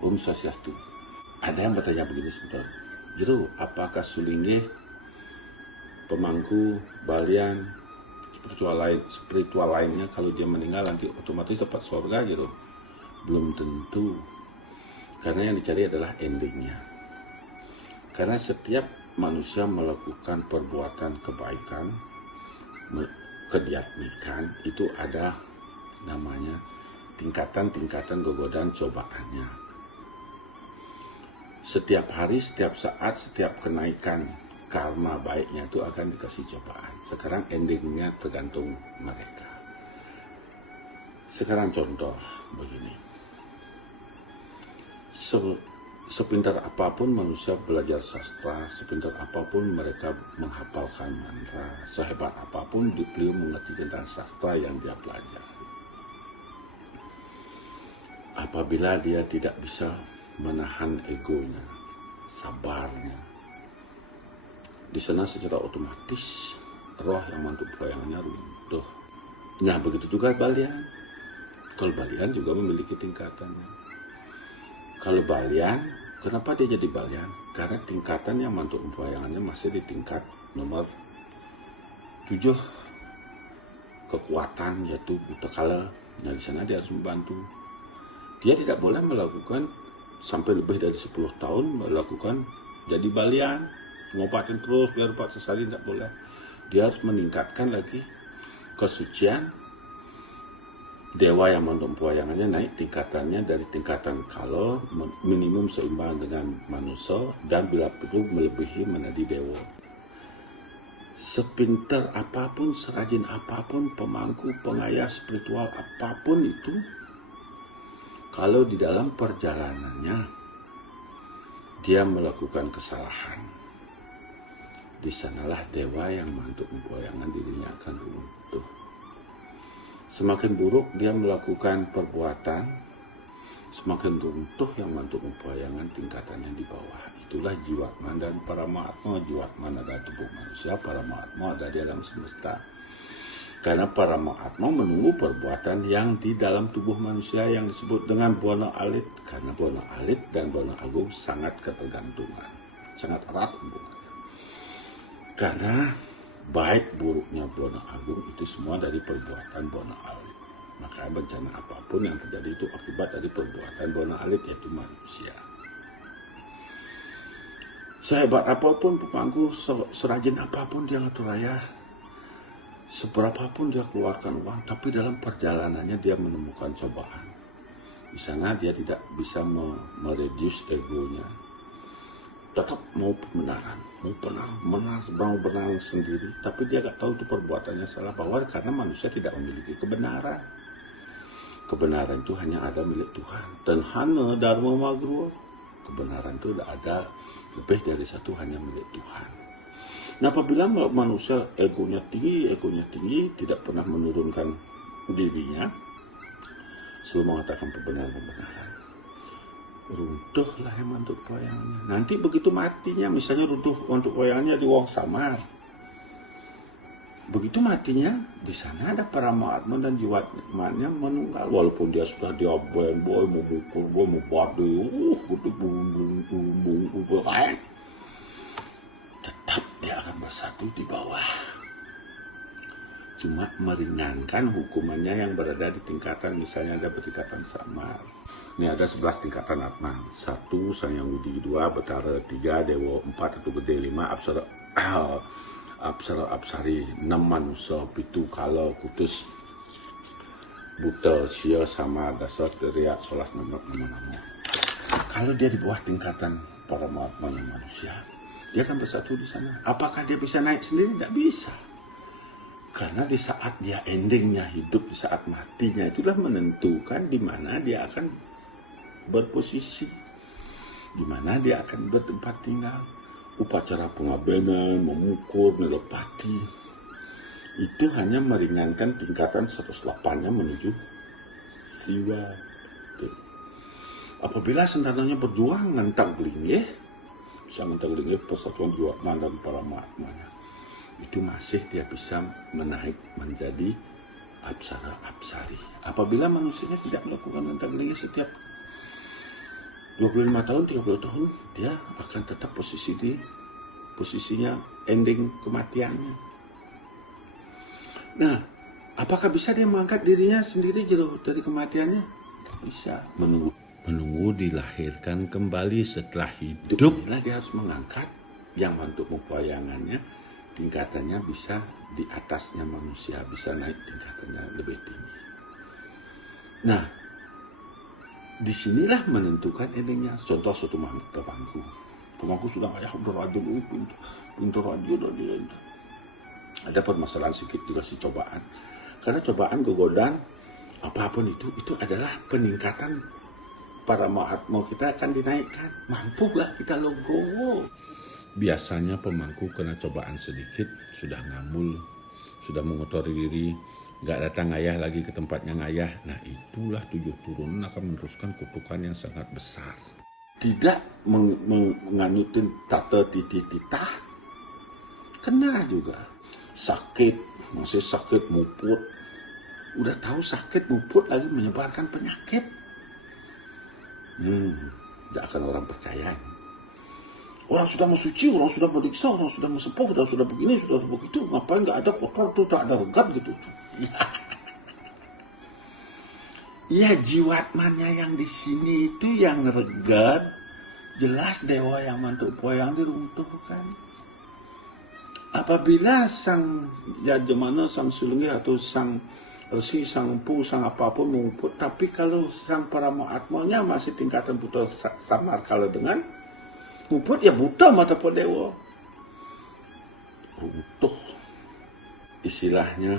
Swastiastu. Ada yang bertanya begini sebetulnya, Jero, apakah sulingge pemangku balian spiritual lainnya kalau dia meninggal nanti otomatis dapat surga gitu? Belum tentu, karena yang dicari adalah endingnya. Karena setiap manusia melakukan perbuatan kebaikan, kediatmikan, itu ada namanya tingkatan-tingkatan godaan cobaannya. Setiap hari, setiap saat, setiap kenaikan karma baiknya itu akan dikasih cobaan. Sekarang endingnya tergantung mereka. Sekarang contoh begini. Sepintar apapun manusia belajar sastra, sepintar apapun mereka menghafalkan mantra, sehebat apapun beliau mengerti tentang sastra yang dia pelajari. Apabila dia tidak bisa menahan egonya, sabarnya, di sana secara otomatis roh yang mantuk pelayangannya runtuh. Nah, begitu juga balian. Kalau balian juga memiliki tingkatannya. Kalau balian, kenapa dia jadi balian? Karena tingkatan yang mantuk pelayangannya masih di tingkat nomor 7. Kekuatan yaitu buta kala. Nah, di sana dia harus membantu. Dia tidak boleh melakukan sampai lebih dari 10 tahun melakukan jadi balian, ngobatin terus biar Pak sesali, tidak boleh. Dia harus meningkatkan lagi kesucian. Dewa yang mantuk pewayangannya naik tingkatannya dari tingkatan kalo minimum seimbang dengan manusia dan bila perlu melebihi menjadi dewa. Sepintar apapun, serajin apapun, pemangku, pengayah spiritual apapun itu, kalau di dalam perjalanannya dia melakukan kesalahan, di sanalah dewa yang mantuk mempoyangan dirinya akan runtuh. Semakin buruk dia melakukan perbuatan, semakin runtuh yang mantuk mempoyangan tingkatannya di bawah. Itulah jiwatma dan paramaatma. Jiwatma adalah tubuh manusia, paramaatma ada di alam semesta. Karena paramaatma menunggu perbuatan yang di dalam tubuh manusia yang disebut dengan buana alit. Karena buana alit dan buana agung sangat ketergantungan, sangat erat hubungannya. Karena baik buruknya buana agung itu semua dari perbuatan buana alit. Maka bencana apapun yang terjadi itu akibat dari perbuatan buana alit, yaitu manusia. Sehebat apapun pemangku, serajin apapun dia ngatur raya, seberapapun dia keluarkan uang, tapi dalam perjalanannya dia menemukan cobaan. Di sana dia tidak bisa mereduce egonya, tetap mau pembenaran, mau benar sendiri, tapi dia gak tahu itu perbuatannya salah, bahwa karena manusia tidak memiliki kebenaran. Kebenaran itu hanya ada milik Tuhan. Dan hana dharma magruh, kebenaran itu ada lebih dari satu, hanya milik Tuhan. Nah, apabila manusia egonya tinggi, tidak pernah menurunkan dirinya, selalu mengatakan pembenaran, runtuhlah yang mantuk poyangannya. Nanti begitu matinya, misalnya runtuh mantuk poyangannya di wong samar, begitu matinya di sana ada paramaatma dan jiwatmanya menunggal, walaupun dia sudah diaben boy, mau mukul boy, mau badu, gitu bumbung kayak, tetap dia akan bersatu di bawah. Cuma meringankan hukumannya yang berada di tingkatan, misalnya ada tingkatan samar. Ini ada 11 tingkatan atma. 1 Sanyang Widi, 2 Betara, 3 Dewa, 4 Itu Gede, 5 Apsari, 6 Manusia, 7 Kala, Kutus, Buta, Sia, Sama, Dasar, Riat, Solas, nama. Kalau dia di bawah tingkatan paramaatmanya manusia, dia akan bersatu di sana. Apakah dia bisa naik sendiri? Tidak bisa. Karena di saat dia endingnya hidup, di saat matinya, itulah menentukan di mana dia akan berposisi, di mana dia akan bertempat tinggal. Upacara pengabenan, memukul, melepati, itu hanya meringankan tingkatan 108-nya menuju siwa. Apabila sentananya berjuang ngentak gelinggih, bisa ngentak gelinggih persatuan jiwatma dan paramaatmanya, itu masih dia bisa menaik menjadi apsara-apsari. Apabila manusianya tidak melakukan ngentak gelinggih setiap 25 tahun, 30 tahun, dia akan tetap posisinya ending kematiannya. Nah, apakah bisa dia mengangkat dirinya sendiri jauh dari kematiannya? Tidak bisa. Menunggu dilahirkan kembali setelah hidup. Nah, dia harus mengangkat yang mantuk mupayangannya, tingkatannya bisa di atasnya manusia, bisa naik tingkatannya lebih tinggi. Nah, disinilah menentukan endingnya. Contoh suatu pemangku sudah ayah udah rajin, pintu rajin udah dia. Ada permasalahan sedikit dikasih cobaan. Karena cobaan, godaan, apapun itu adalah peningkatan para mau kita akan dinaikkan. Mampu gak kita logowo? Biasanya pemangku kena cobaan sedikit, sudah ngamul, sudah mengotori diri, gak datang ayah lagi ke tempatnya ngayah. Nah itulah 7 turunan akan meneruskan kutukan yang sangat besar. Tidak menganutin tata titah, kena juga. Sakit, masih sakit muput. Udah tahu sakit muput lagi menyebarkan penyakit. Tidak akan orang percaya. Orang sudah mau suci, orang sudah mau diksa, orang sudah mau sepuh, sudah begini, sudah begitu. Ngapain nggak ada kotor tuh, tak ada regat gitu. Ya jiwatmannya yang di sini itu yang regat. Jelas dewa yang mantuk poyang diruntuhkan. Apabila sang Yajamana, sang Sulunggi atau sang Resi, sang Empu, sang apapun mengumpul, tapi kalau sang Paramaatmanya masih tingkatan buta samar kalau dengan ngumpul, ya buta mata dewa. Runtuh. Istilahnya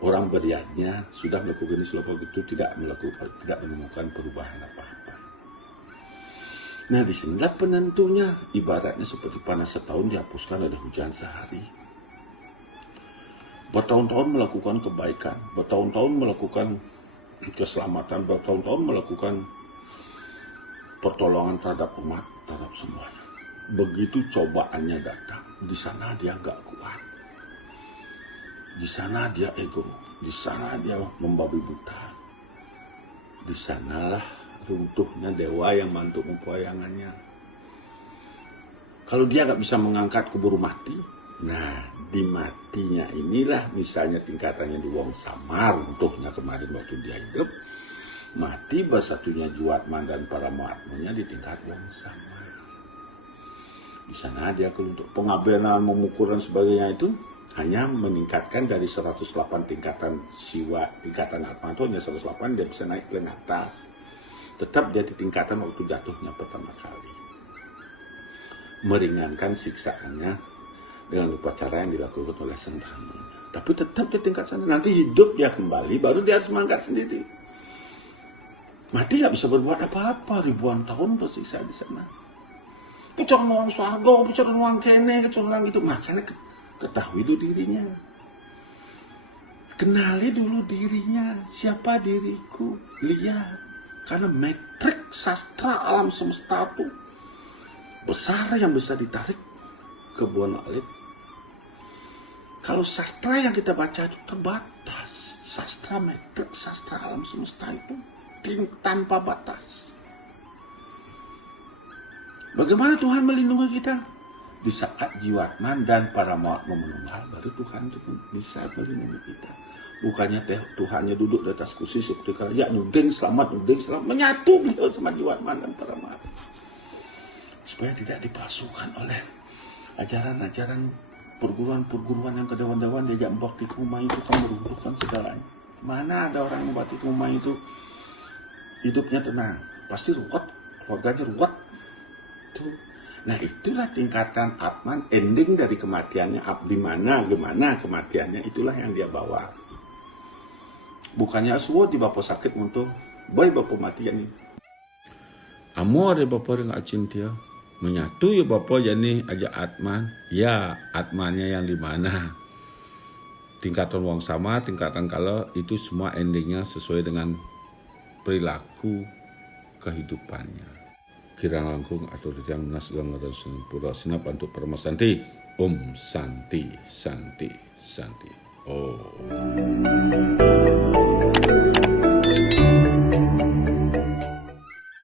orang beriatnya sudah melakukan ini selama itu tidak menemukan perubahan apa-apa. Nah disinilah penentunya, ibaratnya seperti panas setahun dihapuskan oleh hujan sehari. Bertahun-tahun melakukan kebaikan, bertahun-tahun melakukan keselamatan, bertahun-tahun melakukan pertolongan terhadap umat, terhadap semuanya. Begitu cobaannya datang, di sana dia nggak kuat. Di sana dia ego, di sana dia membabi buta. Di sanalah runtuhnya dewa yang mantuk mempoyangannya. Kalau dia nggak bisa mengangkat keburu mati, nah di matinya inilah misalnya tingkatannya di wong samar, runtuhnya kemarin waktu dia hidup, mati bersatunya Jiwatman dan Paramaatmanya di tingkat wong samar. Di sana dia untuk pengabdian, memukul dan sebagainya itu hanya meningkatkan dari 108 tingkatan siwa, tingkatan Atma itu hanya 108, dia bisa naik ke atas. Tetap dia di tingkatan waktu jatuhnya pertama kali. Meringankan siksaannya dengan upacara yang dilakukan oleh sang tamu. Tapi tetap di tingkat sana. Nanti hidup dia kembali, baru dia harus mengangkat sendiri. Mati nggak bisa berbuat apa-apa, ribuan tahun tersiksa di sana. Bicara uang swarga, bicara uang kene, bicara uang itu. Makanya ketahui dulu dirinya. Kenali dulu dirinya. Siapa diriku? Lihat. Karena metrik sastra alam semesta itu besar yang bisa ditarik ke buana alit. Kalau sastra yang kita baca itu terbatas. Sastra metrik, sastra alam semesta itu tanpa batas. Bagaimana Tuhan melindungi kita? Di saat Jiwatman dan Paramaatma menunggal, baru Tuhan itu bisa melindungi kita. Bukannya Tuhannya duduk di atas kursi seperti kerajaan, nuding selamat, menyatu beliau sama Jiwatman dan Paramaatma. Supaya tidak dipalsukan oleh ajaran-ajaran perguruan-perguruan yang kedewan-dewan diajak bakti ke rumah itu kan meruntuhkan segalanya. Mana ada orang yang bakti ke rumah itu hidupnya tenang, pasti ruwet, keluarganya ruwet. Nah itulah tingkatan Atman, ending dari kematiannya, gimana kematiannya, itulah yang dia bawa. Bukannya semua di bapak sakit untuk boy bapak mati ini. Amor ya bapak dengan cinta, menyatu ya bapak jadi aja Atman, ya Atmannya yang di mana? Tingkatan wong sama, tingkatan kalau itu semua endingnya sesuai dengan perilaku kehidupannya. Kirang langkung atau yang nas ganggaran sempurna senap untuk permasanti. Om Santi Santi Santi. Oh.